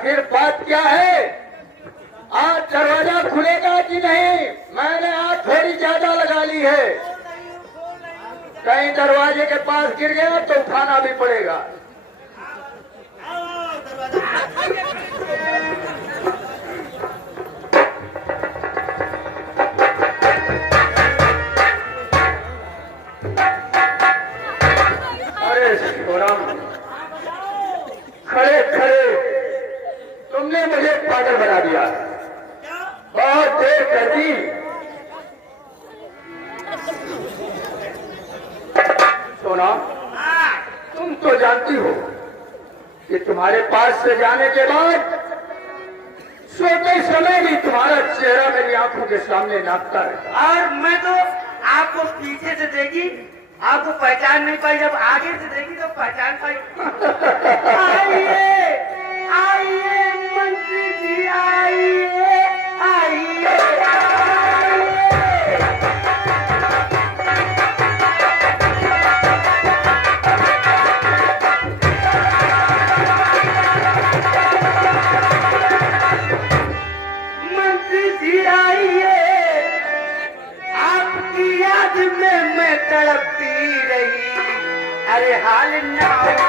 आखिर बात क्या है? आज दरवाजा खुलेगा कि नहीं? मैंने आज थोड़ी ज्यादा लगा ली है। कहीं दरवाजे के पास गिर गया तो उठाना भी पड़ेगा। अरे शिवराम, खड़े खड़े तुमने मुझे पागल बना दिया। बहुत देर कर दी। सोना, तुम तो जानती हो कि तुम्हारे पास से जाने के बाद सोते समय भी तुम्हारा चेहरा मेरी आंखों के सामने नाचता है। और मैं तो आपको पीछे से देखी, आपको पहचान नहीं पाई, जब आगे से देखी तो पहचान पाई। आइए आइए मंत्री जी, आइए आइए। मंत्री जी आइए, आपकी याद में मैं तड़पती रही। अरे हाल ना हो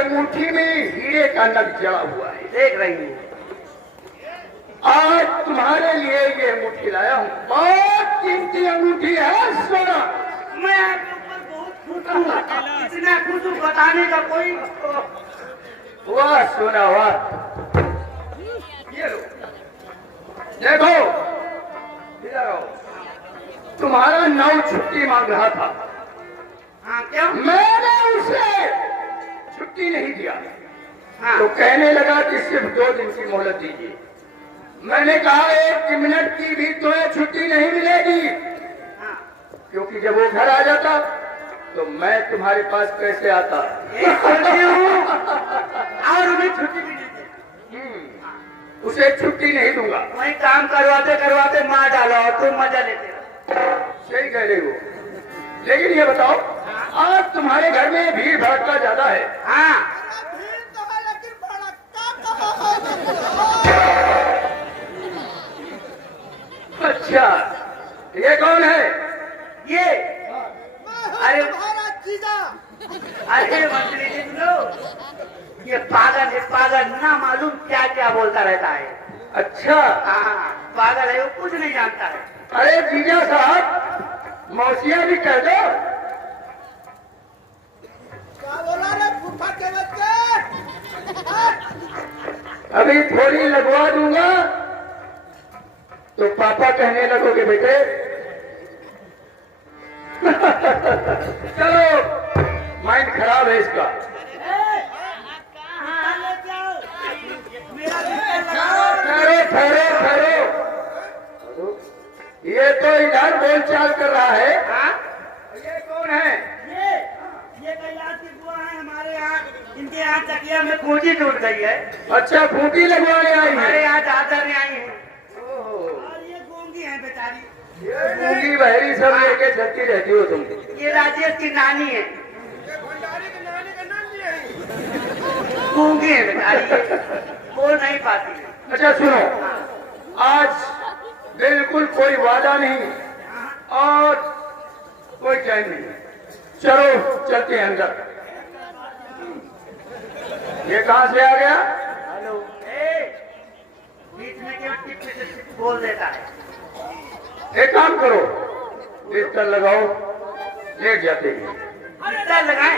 अंगूठी में हीरे का नग जड़ा हुआ है। देख रही हूँ। आज तुम्हारे लिए ये अंगूठी लाया हूँ। बहुत कीमती अंगूठी है सोना। मैं आपके ऊपर बहुत खुश हूँ। इतना खुश हूँ बताने का कोई। वाह सोना वाह। ये लो, देखो इधर आओ। तुम्हारा नाव छुट्टी मांग रहा था। हाँ क्या? मैंने उसे छुट्टी नहीं दिया। हाँ। तो कहने लगा कि सिर्फ 2 दिन की मोहलत दीजिए। मैंने कहा 1 मिनट की भी तुम्हें छुट्टी नहीं मिलेगी। हाँ। क्योंकि जब वो घर आ जाता तो मैं तुम्हारे पास कैसे आता। और उन्हें छुट्टी भी नहीं दी। उसे छुट्टी नहीं दूंगा। वही काम करवाते करवाते मार डाला और तुम मजा लेते रहो। सही कह रही हो। लेकिन ये बताओ, आज तुम्हारे घर में भीड़ भड़का ज्यादा है। हाँ। अच्छा, ये कौन है? ये अरे अरे मंत्री जी सुनो, ये पागल है, पागल ना मालूम क्या क्या बोलता रहता है। अच्छा। हाँ पागल है, वो कुछ नहीं जानता है। अरे जीजा साहब, मौसिया भी कह दो। क्या बोला रे फूफा के बच्चे? अभी थोड़ी लगवा दूंगा तो पापा कहने लगोगे बेटे। चलो, माइंड खराब है इसका। ठहरो ठहरो ठहरो। ये तो इधर बोलचाल कर रहा है। हाँ? ये कौन है? ये कैलाश की बुआ है हमारे यहाँ। इनके यहाँ चकिया में खूंटी टूट गई है। अच्छा, खूंटी लगवाने आई हमारे है। यहाँ दादा ने आई है। ओहो, और ये गूंगी है बेचारी। ये गूंगी बहरी सब लेके चलती रहती हो तुम। ये राजेश की नानी है। भंडारी के नानी का नाम लिया है। बेचारी बोल नहीं पाती है। अच्छा सुनो, आज बिल्कुल कोई वादा नहीं और कोई टाइम नहीं, चलो चलते हैं अंदर। ये कहां से आ गया? हेलो बीच में क्यों टिप टिप टिप बोल देता है? एक काम करो, बिस्तर लगाओ, लेट जाते हैं। बिस्तर लगाए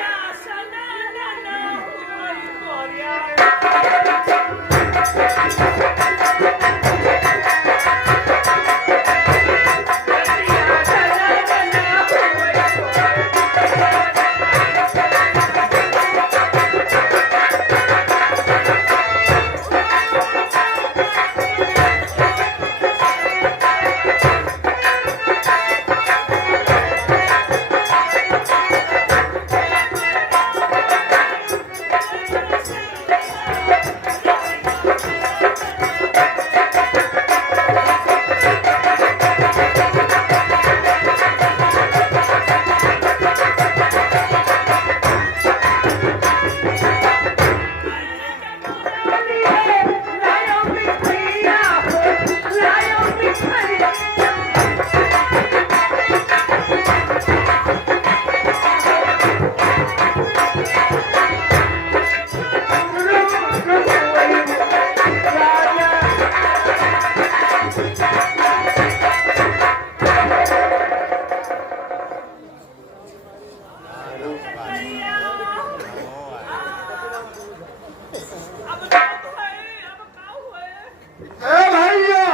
भैया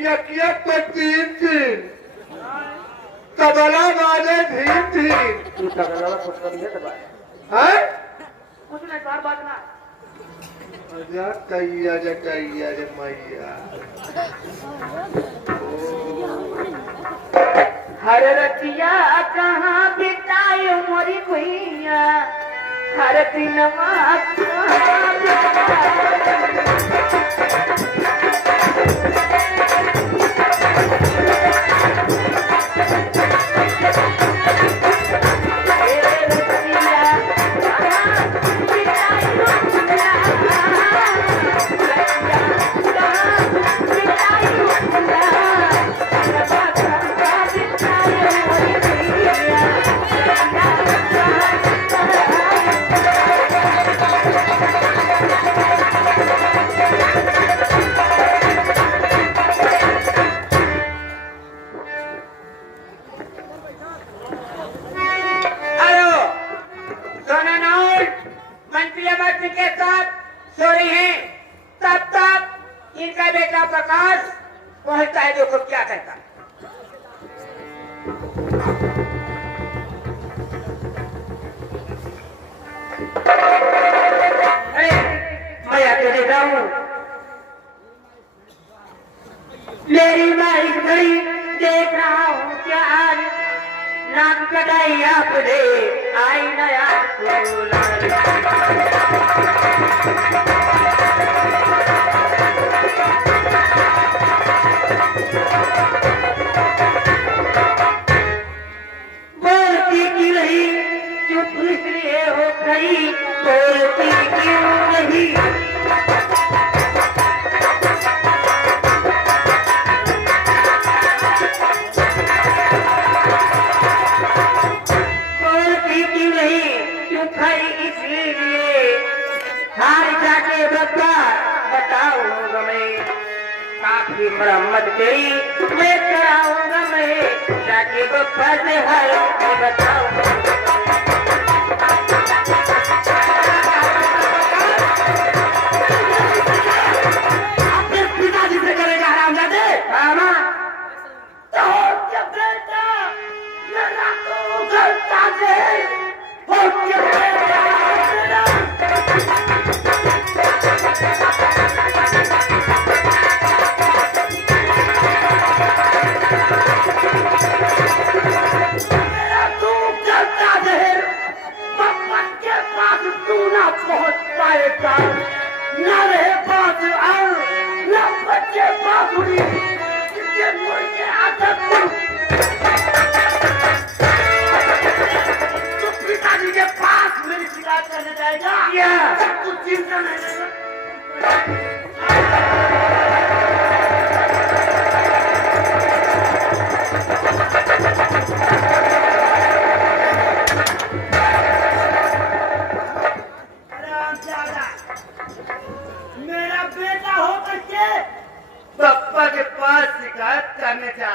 यकियत तो तीन तीन तबला बाजे धीम धीम है कुछ नहीं बार बात ना जटैया जटैया रे मैया हर रतिया कहाँ बिताई मोरी कुइया हर दिनवा कहाँ के साथ सो रही हैं, तब तक इनका बेटा प्रकाश पहुंचता है। देखो क्या कहता है। मैं आके देख रहा हूँ, मेरी माई घड़ी देख रहा हूँ क्या आज नाक कटाई आपने आई नया बोलती क्यों नहीं, चुप इसलिए हो गई, बोलती क्यों नहीं। हार जाके बताऊंगा मैं, काफी मरम्मत तेरी मैं कराऊंगा मैं, जाके बप्पा से हर बताऊंगा। अपने पिताजी से करेगा हरामजादे। मामा तो जब बेटा मेरा तो गलता है वो क्या पहुंच पाएगा, न रहे बात और न बच्चे बाबुरी जिससे मुझे आदत तो पिताजी के पास मेरी शिकायत करने जाएगा। गया। कुछ चिंता नहीं। मेरा बेटा हो करके पप्पा के पास शिकायत करने जा।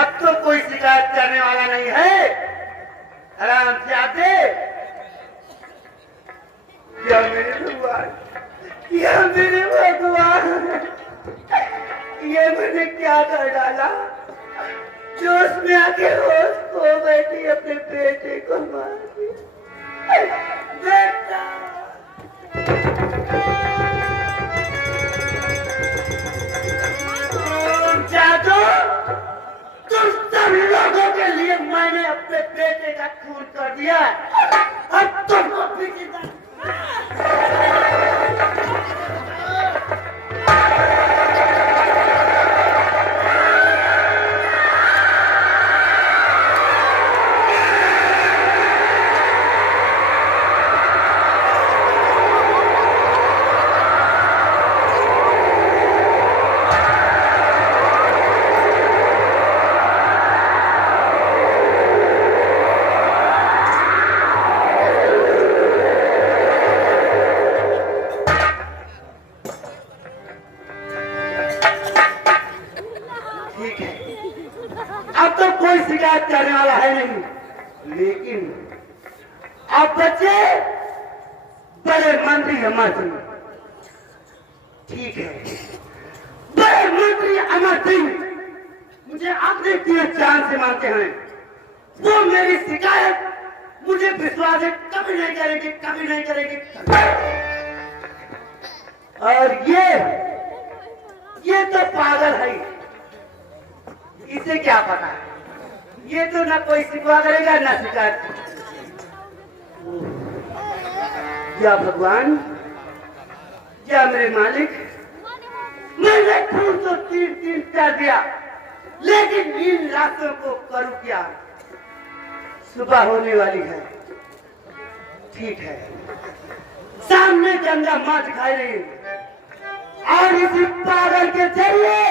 अब तो कोई शिकायत करने वाला नहीं है। आराम से आते। या मेरे भगवान, या मेरे भगवान, ये मैंने क्या कर डाला? जोश में आके होश खो बैठी, अपने बेटे को मार दिया। बेटा जादू, तुम सब लोगों के लिए मैंने अपने बेटे का खून कर दिया। अब तुमको भी शिकायत करने वाला है नहीं। लेकिन अब बच्चे बड़े मंत्री अमर सिंह, ठीक है, बड़े मंत्री अमर सिंह मुझे अपने दिए जान से मानते हैं। वो मेरी शिकायत मुझे विश्वास है कभी नहीं करेंगे, कभी नहीं करेंगे। और ये तो पागल है, इसे क्या पता है? ये तो ना कोई शिकवा करेगा ना शिकायत। या भगवान, या मेरे मालिक, मैंने खून तो 3 कर दिया, लेकिन इन रातों को करूं क्या? सुबह होने वाली है, ठीक है, सामने गंगा मां दिखाई रही और इसी पागल के जरिए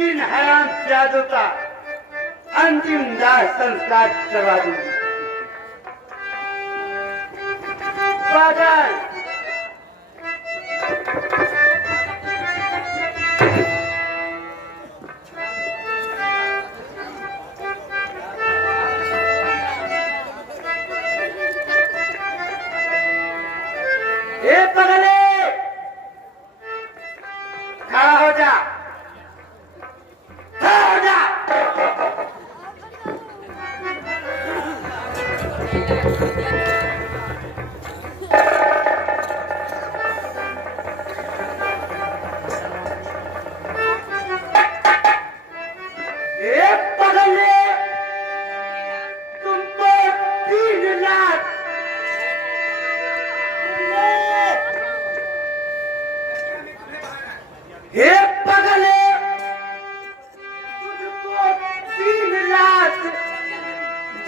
इन हराम जादू का अंतिम दाह संस्कार करवा दूंगी। पागल, ए पगले, खड़ा हो जा, खड़ा हो जा।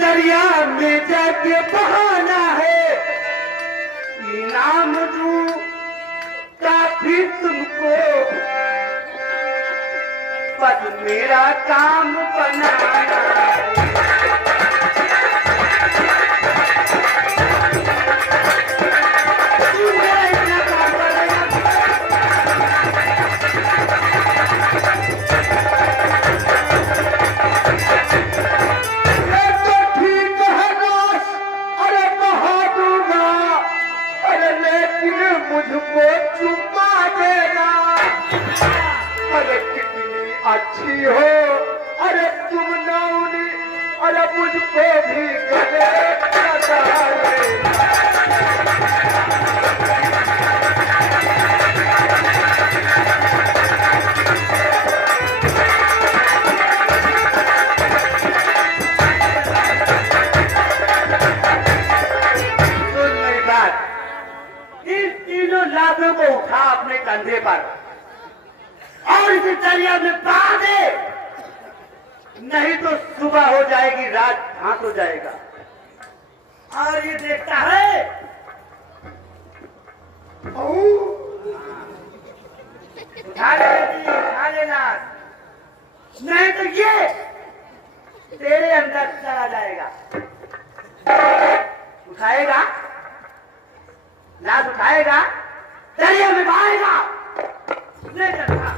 दरिया में जाके बहाना है, इनाम दूं काफी तुमको, बस मेरा काम बनाना। मुझको चुम्मा देना, अरे कितनी अच्छी हो, अरे तुम नौनी, अरे मुझको भी गले लगा लेना। लाभों को उठा अपने कंधे पर और इसे दरिया में बहा दे, नहीं तो सुबह हो जाएगी, रात भांत हो जाएगा। और ये देखता है उठा ले लाश, नहीं तो ये तेरे अंदर चला जाएगा। उठाएगा लाश, उठाएगा दरिया में बहाएगा, ले चलता।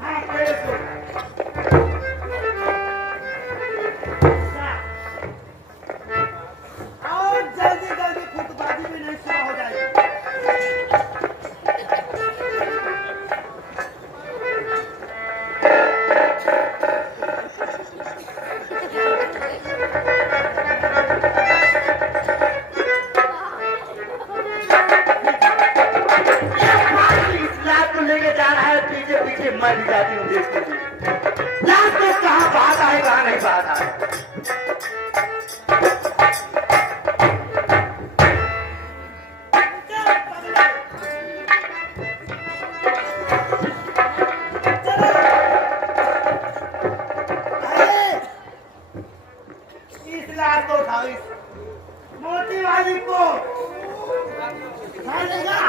हाँ तेरे को और जल्दी जल्दी फुटबाजी में नहीं शुरू हो जाएगी। मर जाती हूँ देखते हुए। लाश तो कहाँ भागा है, कहाँ नहीं भागा है। इस लाश को उठाओ, इस मोटी वाली को उठा लेगा।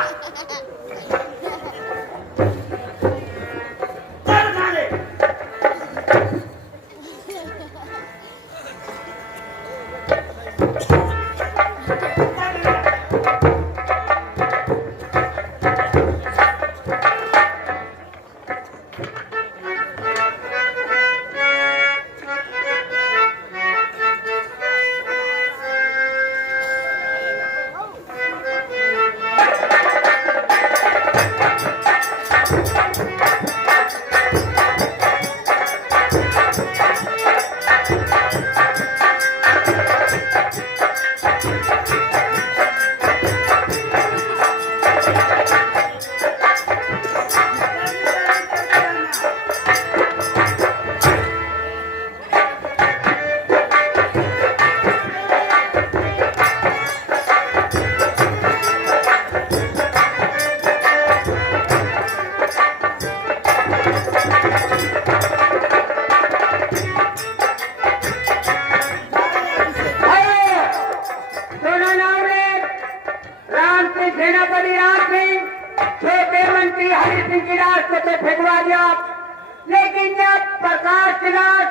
लेकिन जब प्रकाश की लाश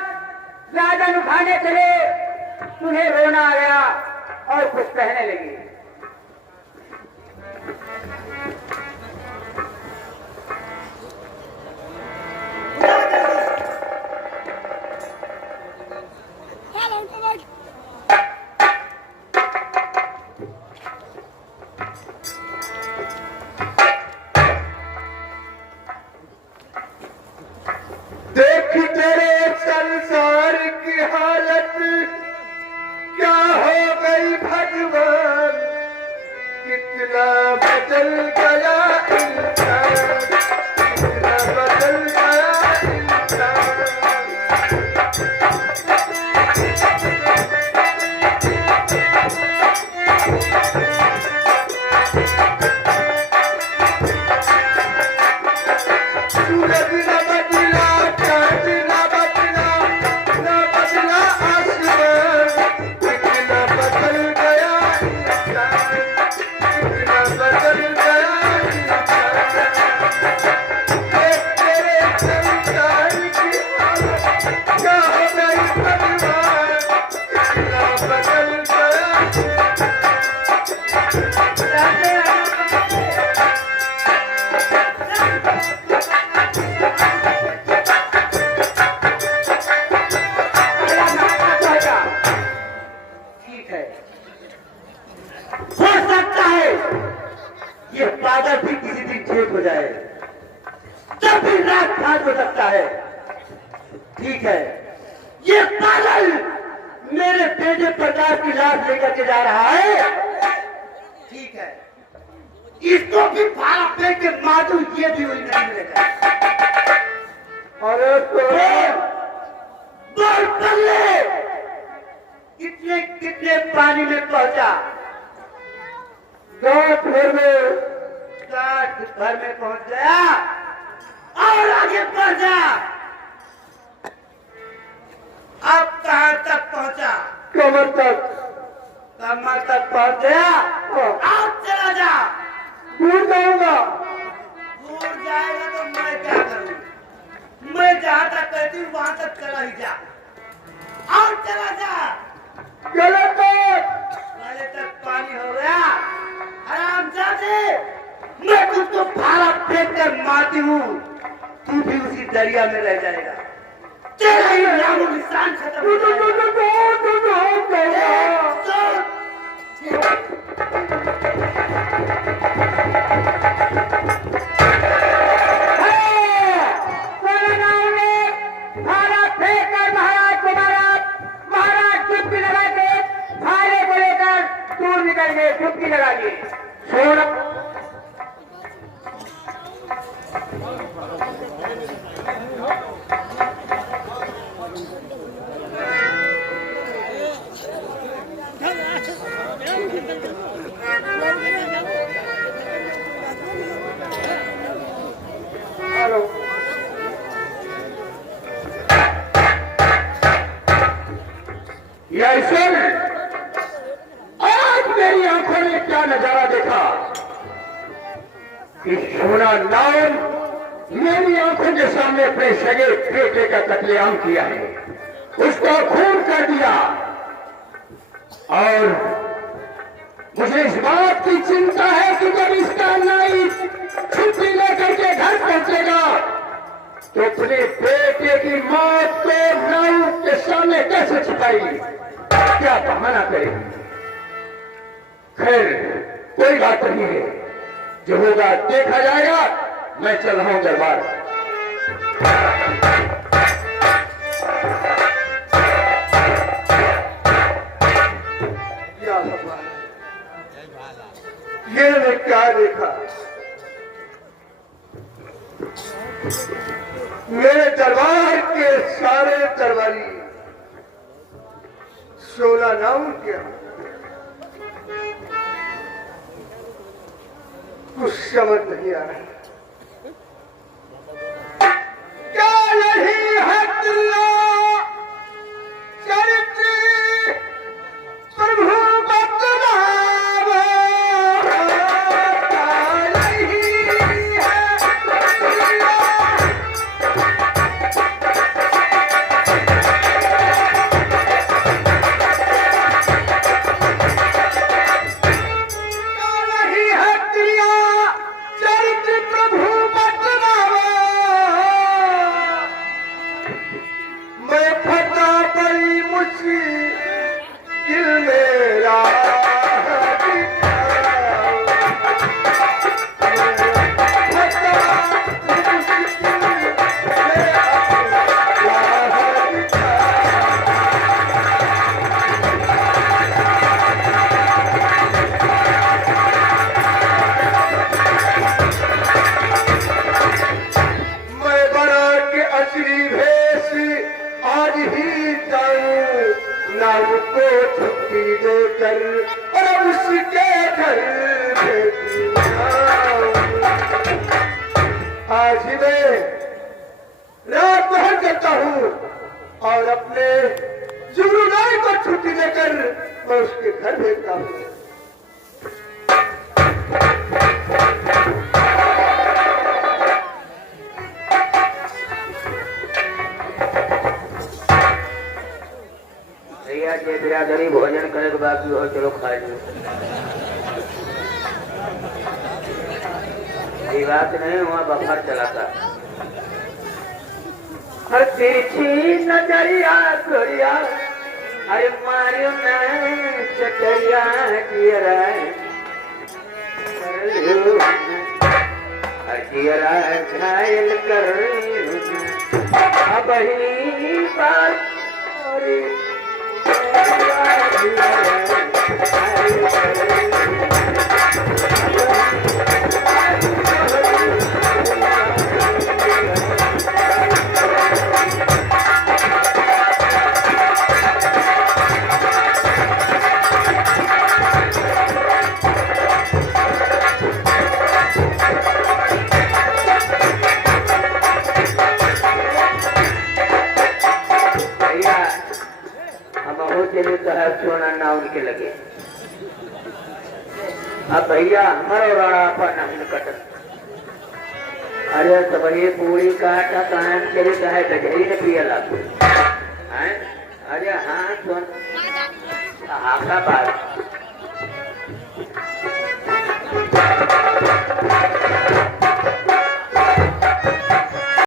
राजन उठाने चले, तुम्हें रोना आ गया और कुछ कहने लगी। देख तेरे संसार की हालत क्या हो गई भगवान, कितना बदल गया इंसान, कितना बदल गया इंसान। सूरज न बदला, चांद न बदला, न बदला आसमान, कितना बदल गया इंसान, कितना बदल गया इंसान। तेरे संसार की हालत क्या हो गई भगवान, कितना बदल गया। हो सकता है ये पागल भी किसी दिन ठीक हो जाए, तब भी रात घाट हो सकता है। ठीक है, ये पागल मेरे बेटे प्रकाश की लाश लेकर के जा रहा है। ठीक है, इसको भी भाड़ा पे के मारू, ये भी वही नहीं मिलेगा। अरे बोल पल्ले, कितने कितने पानी में पहुंचा? 10 घर में, 10 घर में पहुंच गया और आगे बढ़ जा। अब कहां तक पहुंचा? कमर तक। पहुंच गया आप चला जा। दूर जाऊंगा। दूर जाएगा तो मैं क्या करूं? मैं जहां तक कहती हूँ वहां तक चला ही जा और चला जा। गलत बात। गले तक पानी हो गया हरामजादे। मैं तुझको भाला फेंक कर मारती हूँ, तू भी उसी दरिया में रह जाएगा। तेरा ही नामो निशान खत्म हो जाएगा। चुप्पी लगाइए। छोड़ हेलो। यह सुन, आज मेरी आंखों ने क्या नजारा देखा कि सोना नाम मेरी आंखों के सामने अपने सगे बेटे का कत्लेआम किया है, उसका खून कर दिया। और मुझे इस बात की चिंता है कि जब इसका नाई छुट्टी लेकर के घर पहुंचेगा तो अपने बेटे की मौत को नाई के सामने कैसे छिपाएगी, क्या बहाना करेगी। खैर कोई बात नहीं है, जो होगा देखा जाएगा। मैं चल रहा हूं दरबार। या भगवान, ये मैंने क्या देखा। मेरे दरबार के सारे दरबारी सोना नाम क्या कुछ समझ नहीं आ रहा। क्या यही है दुनिया चरित्र प्रभु बदलाव। क्या यही है दुनिया। आज ही मैं रात पहर करता हूँ और अपने जुगनू को छुट्टी देकर मैं उसके घर भेजता हूँ। भैया जे बिरादरी भोजन करे के बाकी हो, चलो खा लो। ये बात नहीं हुआ बफर चलाता। हर तिरछी नजरिया गोरिया, अरे मारियो ना चटरिया कियरा कियरा घायल कर अब ही बात सोना ना उनके लगे। अब भैया हमारो राणा पर नहीं कट। अरे तो भाई पूरी काटा कहाँ चली चाहे गजरी ने पिया लागू। अरे हाँ सुन आखा बात